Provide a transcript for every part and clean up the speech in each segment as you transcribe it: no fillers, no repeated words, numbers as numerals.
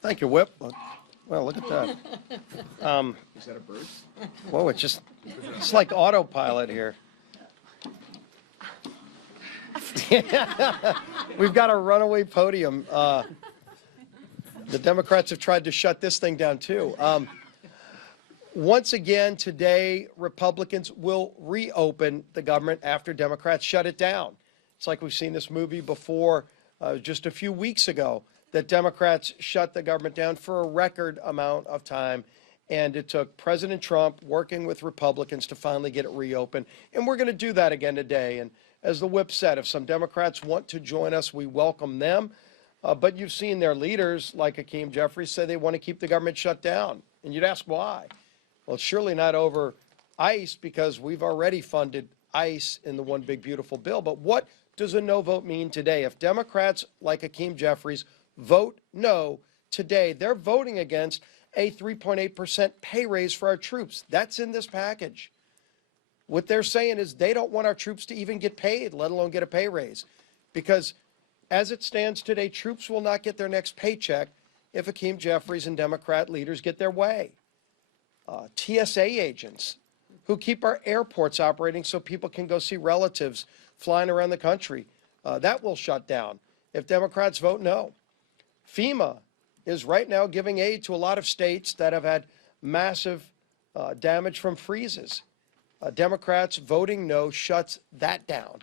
Thank you, Whip. Well, look at that. Is that a bird? Whoa, it's like autopilot here. We've got a runaway podium. The Democrats have tried to shut this thing down, too. Once again, today, Republicans will reopen the government after Democrats shut it down. It's like we've seen this movie before, just a few weeks ago, that Democrats shut the government down for a record amount of time. And it took President Trump working with Republicans to finally get it reopened. And we're going to do that again today. And as the whip said, if some Democrats want to join us, we welcome them. But you've seen their leaders, like Hakeem Jeffries, say they want to keep the government shut down. And you'd ask why. Well, it's surely not over ICE, because we've already funded ICE in the One Big Beautiful Bill. But what does a no vote mean today? If Democrats like Hakeem Jeffries vote no today, they're voting against a 3.8% pay raise for our troops. That's in this package. What they're saying is they don't want our troops to even get paid, let alone get a pay raise. Because as it stands today, troops will not get their next paycheck if Hakeem Jeffries and Democrat leaders get their way. TSA agents who keep our airports operating so people can go see relatives flying around the country, that will shut down if Democrats vote no. FEMA is right now giving aid to a lot of states that have had massive damage from freezes. Democrats voting no shuts that down.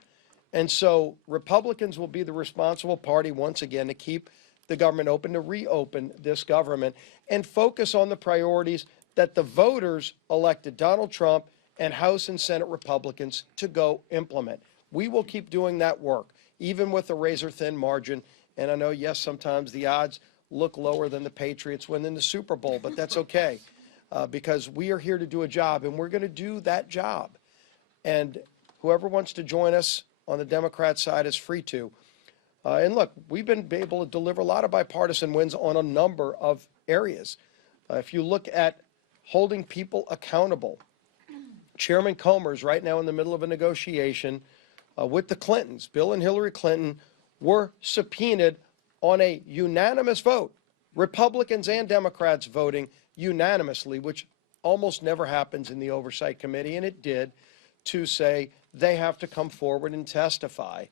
And so Republicans will be the responsible party once again to keep the government open, to reopen this government and focus on the priorities that the voters elected Donald Trump and House and Senate Republicans to go implement. We will keep doing that work, even with a razor-thin margin. And I know, yes, sometimes the odds look lower than the Patriots winning the Super Bowl, but that's okay, because we are here to do a job, and we're going to do that job. And whoever wants to join us on the Democrat side is free to. And look, we've been able to deliver a lot of bipartisan wins on a number of areas. If you look at holding people accountable, Chairman Comer's right now in the middle of a negotiation with the Clintons. Bill and Hillary Clinton were subpoenaed on a unanimous vote, Republicans and Democrats voting unanimously, which almost never happens in the Oversight Committee, and it did, to say they have to come forward and testify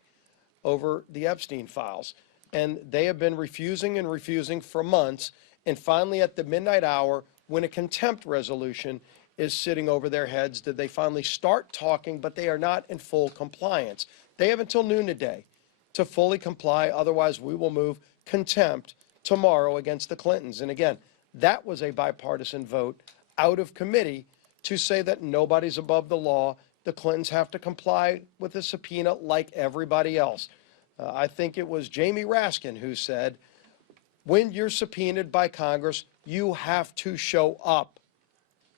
over the Epstein files. And they have been refusing and refusing for months, and finally at the midnight hour, when a contempt resolution is sitting over their heads, did they finally start talking, but they are not in full compliance. They have until noon today to fully comply. Otherwise, we will move contempt tomorrow against the Clintons. And again, that was a bipartisan vote out of committee to say that nobody's above the law. The Clintons have to comply with the subpoena like everybody else. I think it was Jamie Raskin who said, when you're subpoenaed by Congress, you have to show up.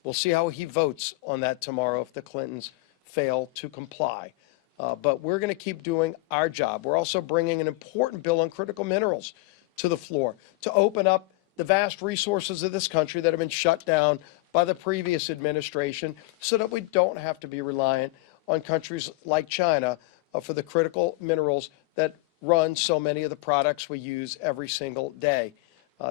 We'll see how he votes on that tomorrow if the Clintons fail to comply. But we're going to keep doing our job. We're also bringing an important bill on critical minerals to the floor to open up the vast resources of this country that have been shut down by the previous administration so that we don't have to be reliant on countries like China for the critical minerals that run so many of the products we use every single day.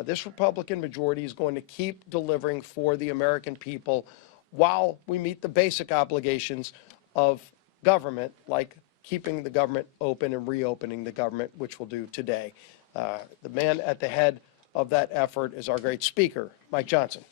This Republican majority is going to keep delivering for the American people while we meet the basic obligations of government, like keeping the government open and reopening the government, which we'll do today. The man at the head of that effort is our great speaker, Mike Johnson.